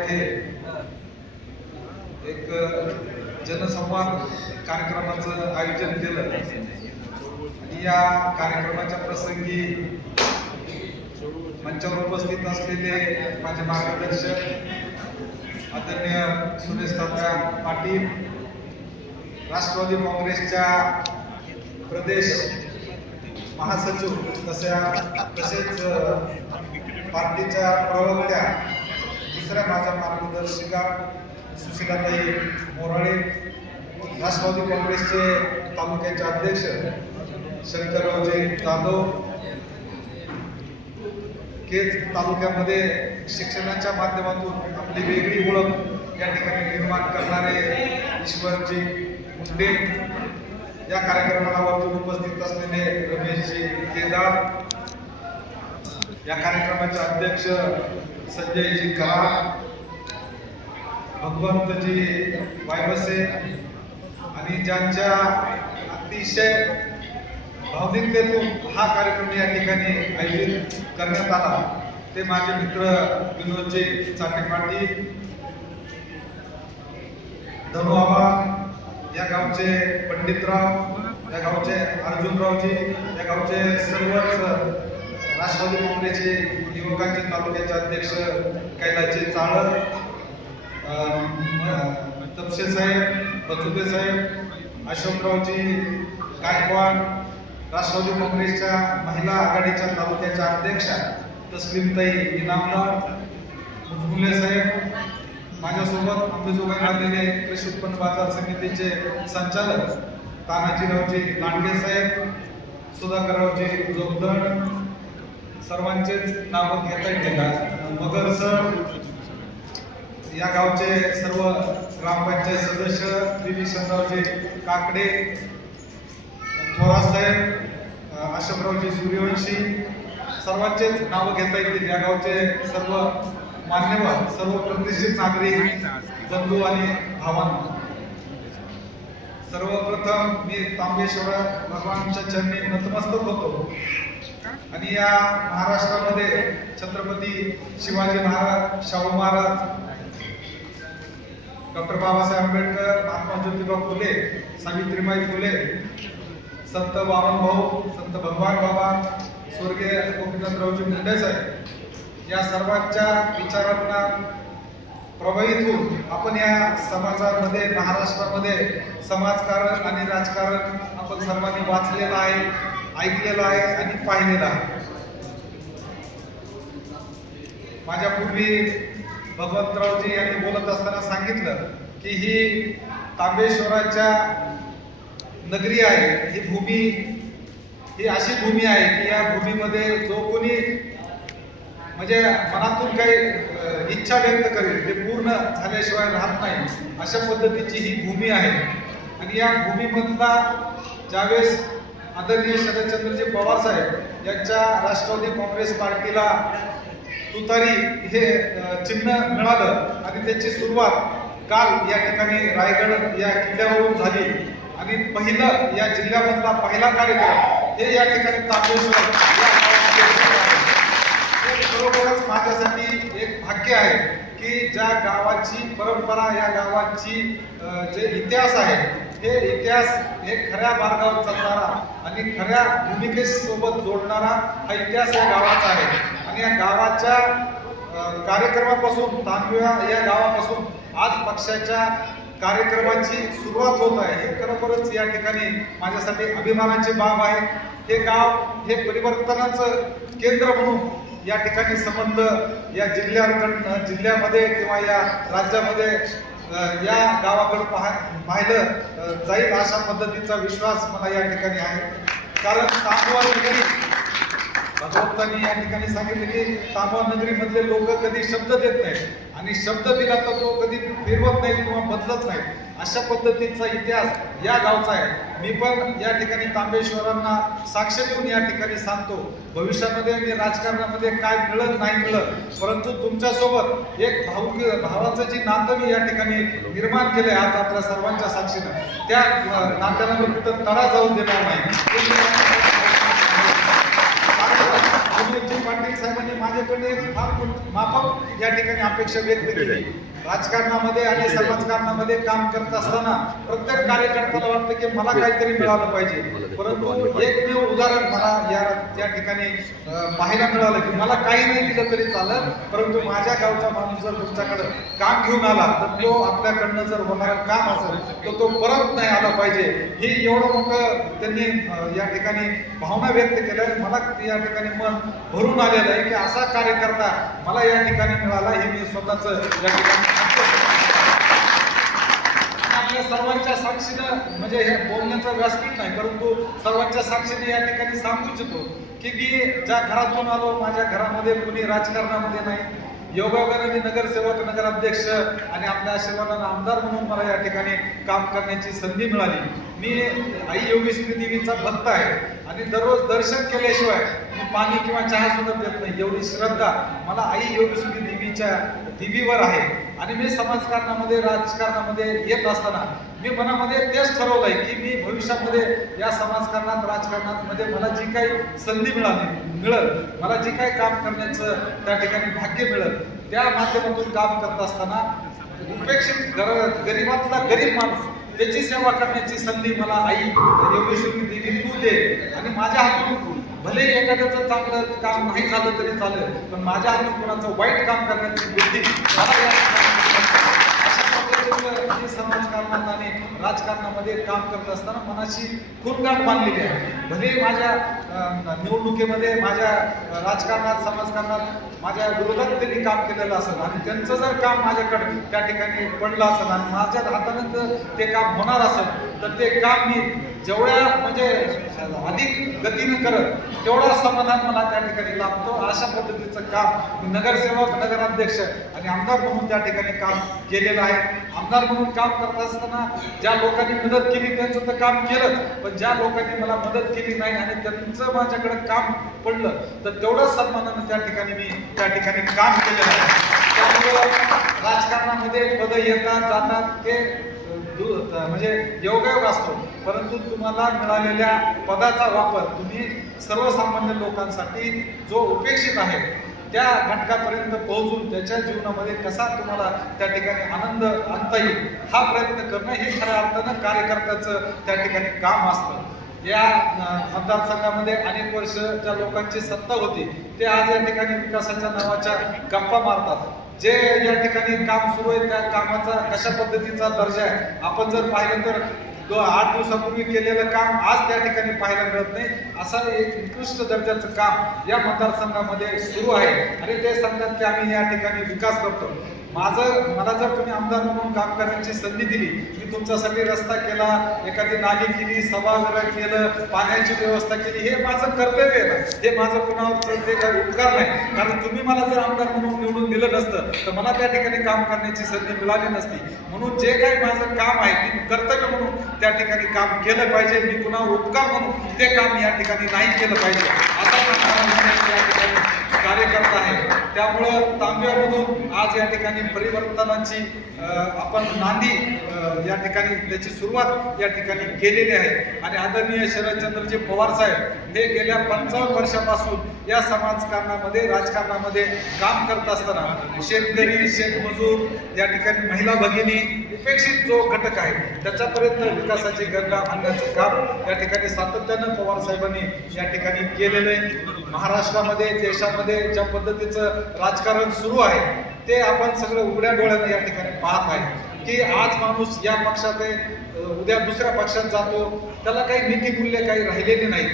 येथे एक जनसंवाद कार्यक्रमाचं आयोजन केलं. आणि या कार्यक्रमाच्या प्रसंगी मंचावर उपस्थित असलेले माझे मार्गदर्शक आदरणीय सुरेश तात्या पाटील राष्ट्रवादी काँग्रेसच्या प्रदेश महासचिव तशा तसेच पार्टीच्या प्रवक्त्या दुसऱ्या माझ्या मार्गदर्शिका सुशीलाताई मोराळे राष्ट्रवादी काँग्रेसचे तालुक्याचे अध्यक्ष शंकररावजी जाधव केज तालुक्यामध्ये शिक्षणाच्या माध्यमातून आपली वेगळी ओळख या ठिकाणी निर्माण करणारे ईश्वरजी मुंडे. या कार्यक्रमावरती उपस्थित असलेले रमेशजी केदार. या कार्यक्रमाचे अध्यक्ष संजयजी कराड भगवंतजी वायवसे आणि ज्यांच्या अतिशय भावनिकतेतून हा कार्यक्रम या ठिकाणी आयोजित करण्यात आला ते माझे मित्र विनोदजी चाटे पाटील धनुआबा या गावचे पंडितराव या गावचे अर्जुनरावजी या गावचे सर्वच राष्ट्रवादी काँग्रेसचे युवकांचे तालुक्याचे अध्यक्ष कैलासजी चाळ तपसे साहेब बचुबे साहेब अशोकरावजी गायकवाड राष्ट्रवादी काँग्रेसच्या महिला आघाडीच्या तालुक्याच्या अध्यक्षा तस्लीमताई इनामदार मुजमुले साहेब माझ्यासोबत अंबेजोगाई आलेले कृषी उत्पन्न बाजार समितीचे संचालक तानाजीरावजी लांडगे साहेब सुधाकररावजी जोगदण सर्वांचेच नावं घेता येतील का? मगर सर या गावचे सर्व ग्रामपंचायत सदस्य विभीषणरावजी काकडे थोरासाहेब अशोकरावजी सूर्यवंशी सर्वांचेच नावं घेता येतील या गावचे सर्व मान्यवर सर्व प्रतिष्ठित नागरिक बंधू आणि भावांना. सर्वप्रथम मी तांबेश्वर भगवानच्या चरणी नतमस्तक होतो. आणि या महाराष्ट्रामध्ये छत्रपती शिवाजी महाराज शाहू महाराज डॉक्टर बाबासाहेब आंबेडकर महात्मा ज्योतिबा फुले सावित्रीबाई फुले संत वामनभाऊ संत भगवान बाबा स्वर्गीय गोपीनाथरावजी मुंडे साहेब या सर्वांच्या विचारांना प्रभावित होऊन आपण या समाजामध्ये महाराष्ट्रामध्ये समाजकारण आणि राजकारण आपण सर्वांनी वाचलेलं आहे. ऐकलेलं आहे आणि पाहिलेलं आहे. माझ्या पूर्वी भगवंतरावजी यांनी बोलत असताना सांगितलं की ही तांबेश्वराच्या नगरी आहे ही भूमी ही अशी भूमी आहे की या भूमीमध्ये जो कोणी म्हणजे मनातून काही इच्छा व्यक्त करेल ते पूर्ण झाल्याशिवाय राहत नाही अशा पद्धतीची ही भूमी आहे. आणि या भूमीमधला ज्यावेळेस आदरणीय शरदचंद्रजी पवार साहेब यांच्या राष्ट्रवादी काँग्रेस पार्टीला तुतारी हे चिन्ह मिळालं आणि त्याची सुरुवात काल या ठिकाणी रायगड या किल्ल्यावरून झाली. आणि पहिलं या जिल्ह्यामधला पहिला कार्यक्रम हे या ठिकाणी तांबेश्वर खरोखरच माझ्यासाठी एक भाग्य आहे की ज्या गावाची परंपरा या गावाची जे इतिहास आहे हे इतिहास हे खऱ्या मार्गावर चालणारा आणि खऱ्या भूमिकेसोबत जोडणारा हा इतिहास या गावाचा आहे. आणि या गावाच्या कार्यक्रमापासून तांबव्या या गावापासून आज पक्षाच्या कार्यक्रमाची सुरुवात होत आहे. हे खरोखरच या ठिकाणी माझ्यासाठी अभिमानाची बाब आहे. हे गाव हे परिवर्तनाचं केंद्र म्हणून या ठिकाणी संबंध या जिल्ह्याकडनं जिल्ह्यामध्ये किंवा या राज्यामध्ये या गावाकडे पाह पाहिलं जाईल अशा पद्धतीचा विश्वास मला या ठिकाणी आहे. कारण तांबवा भगवंतांनी या ठिकाणी सांगितले की तांबा नगरीमधले लोक कधी शब्द देत नाहीत. आणि शब्द दिला तर तो कधी फिरवत नाही किंवा बदलत नाही अशा पद्धतीचा इतिहास या गावचा आहे. मी पण या ठिकाणी तांबेश्वरांना साक्ष देऊन या ठिकाणी सांगतो. भविष्यामध्ये मी राजकारणामध्ये काय मिळत नाही मिळत परंतु तुमच्यासोबत एक भाऊ भावाचं जी नातं मी या ठिकाणी निर्माण केलंय आज आपल्या सर्वांच्या साक्षीनं त्या नात्याला मी कुठं तडा जाऊ देणार नाही विनोदजी पाटील साहेबांनी माझे त्यांच्याकडे एक फार मोठ- माफक या ठिकाणी अपेक्षा व्यक्त केली. राजकारणामध्ये आणि समाजकारणामध्ये काम करत असताना प्रत्येक कार्यकर्त्याला वाटतं की मला काहीतरी मिळालं पाहिजे. परंतु एकमेव उदाहरण मला या या ठिकाणी पाहायला मिळालं की मला काही नाही दिलं तरी चालत परंतु माझ्या गावचा माणूस जर तुमच्याकडे काम घेऊन आला तर तो आपल्याकडनं जर होणारं काम असेल तर तो परत नाही आला पाहिजे. हे एवढं मोठं त्यांनी या ठिकाणी भावना व्यक्त केल्या मला या ठिकाणी मन भरून आलेलं आहे की असा कार्यकर्ता मला या ठिकाणी मिळाला हे मी स्वतःच या ठिकाणी आपल्या सर्वांच्या साक्षीनं म्हणजे हे बोलण्याचं व्यासपीठ नाही परंतु सर्वांच्या साक्षीने या ठिकाणी सांगू इच्छितो की मी ज्या घरातून आलो माझ्या घरामध्ये कुणी राजकारणामध्ये नाही. योगायोगाने मी नगरसेवक नगराध्यक्ष आणि आपल्या आशीर्वादानं आमदार म्हणून मला या ठिकाणी काम करण्याची संधी मिळाली. मी आई योगेश्वरी देवीचा भक्त आहे आणि दररोज दर्शन केल्याशिवाय मी पाणी किंवा चहा सुद्धा देत नाही. एवढी श्रद्धा मला आई योगेश्वरी देवीच्या देवीवर आहे. आणि मी समाजकारणामध्ये राजकारणामध्ये येत असताना मी मनामध्ये तेच ठरवलंय की मी भविष्यामध्ये या समाजकारणात राजकारणात मध्ये मला जी काही संधी मिळाली मिळेल मला जी काही काम करण्याचं त्या ठिकाणी भाग्य मिळेल त्या माध्यमातून काम करत असताना उपेक्षित गर गरिबातला गरीब माणूस त्याची सेवा करण्याची संधी मला आई योगेश्वरी देवी तू दे. आणि माझ्या हातून भले एखाद्याचं चांगलं काम नाही झालं तरी चालेल पण माझ्या हातून कोणाचं वाईट काम करण्याची बुद्धी मला समाजकारणात आणि राजकारणामध्ये काम करत असताना मनाशी खूप बांधलेली आहे. भले माझ्या निवडणुकीमध्ये माझ्या राजकारणात समाजकारणात माझ्या विरोधात त्यांनी काम केलेलं असेल आणि त्यांचं जर काम माझ्याकडे त्या ठिकाणी पडलं असेल आणि माझ्या हातानं जर ते काम होणार असेल तर ते काम मी जेवढ्या म्हणजे अधिक गतीने करत तेवढा समाधान मला त्या ठिकाणी लाभतो. अशा पद्धतीचं काम नगरसेवक नगराध्यक्ष आणि आमदार म्हणून त्या ठिकाणी काम केलेलं आहे. आमदार म्हणून काम करत असताना ज्या लोकांनी मदत केली त्यांचं तर काम केलंच. पण ज्या लोकांनी मला मदत केली नाही आणि त्यांचं माझ्याकडे काम पडलं तर तेवढंच सन्मानानं त्या ठिकाणी मी त्या ठिकाणी काम केलेलं आहे. त्यामुळं राजकारणामध्ये पद येतात जातात ते म्हणजे योगायोग असतो. परंतु तुम्हाला मिळालेल्या पदाचा वापर तुम्ही सर्वसामान्य लोकांसाठी जो उपेक्षित आहे त्या घटकापर्यंत पोहोचून त्याच्या जीवनामध्ये कसा तुम्हाला त्या ठिकाणी आनंद आणता येईल हा प्रयत्न करणं हे खऱ्या अर्थानं कार्यकर्त्याचं त्या ठिकाणी काम असतं. या मतदारसंघामध्ये अनेक वर्ष ज्या लोकांची सत्ता होती ते आज या ठिकाणी विकासाच्या नावाच्या गप्पा मारतात. जे या ठिकाणी काम सुरू आहे त्या कामाचा कशा पद्धतीचा दर्जा आहे आपण जर पाहिलं तर दो आठ दिवसापूर्वी केलेलं काम आज त्या ठिकाणी पाहायला मिळत नाही. असं एक उत्कृष्ट दर्जाचं काम या मतदारसंघामध्ये सुरू आहे. आणि ते सांगतात की आम्ही या ठिकाणी विकास करतो. माझं मला जर तुम्ही आमदार म्हणून काम करण्याची संधी दिली मी तुमच्यासाठी रस्ता केला एखादी नाली केली सभागृह केलं पाण्याची व्यवस्था केली हे माझं कर्तव्य आहे हे माझं कुणावर ते काही उपकार नाही. कारण तुम्ही मला जर आमदार म्हणून निवडून दिलं नसतं तर मला त्या ठिकाणी काम करण्याची संधी मिळाली नसती. म्हणून जे काही माझं काम आहे मी कर्तव्य म्हणून त्या ठिकाणी काम केलं पाहिजे. मी कुणावर उपकार म्हणून ते काम या ठिकाणी नाही केलं पाहिजे. असा कार्यकर्ता आहे. त्यामुळं तांब्यामधून आज या ठिकाणी परिवर्तनाची आपण नांदी या ठिकाणी त्याची सुरुवात या ठिकाणी केलेली आहे. आणि आदरणीय शरदचंद्रजी पवार साहेब हे गेल्या पंचावन्न वर्षापासून या समाजकारणामध्ये राजकारणामध्ये काम करत असताना शेतकरी शेतमजूर या ठिकाणी महिला भगिनी उपेक्षित जो घटक आहे त्याच्यापर्यंत विकासाची गंगा आणण्याचं काम या ठिकाणी सातत्यानं पवार साहेबांनी या ठिकाणी केलेलं आहे. महाराष्ट्रामध्ये देशामध्ये ज्या पद्धतीचं राजकारण सुरू आहे ते आपण सगळं उघड्या डोळ्याने या ठिकाणी पाहत आहे. की आज माणूस या पक्षात आहे उद्या दुसऱ्या पक्षात जातो त्याला काही नीतीमूल्य काही राहिलेली नाही.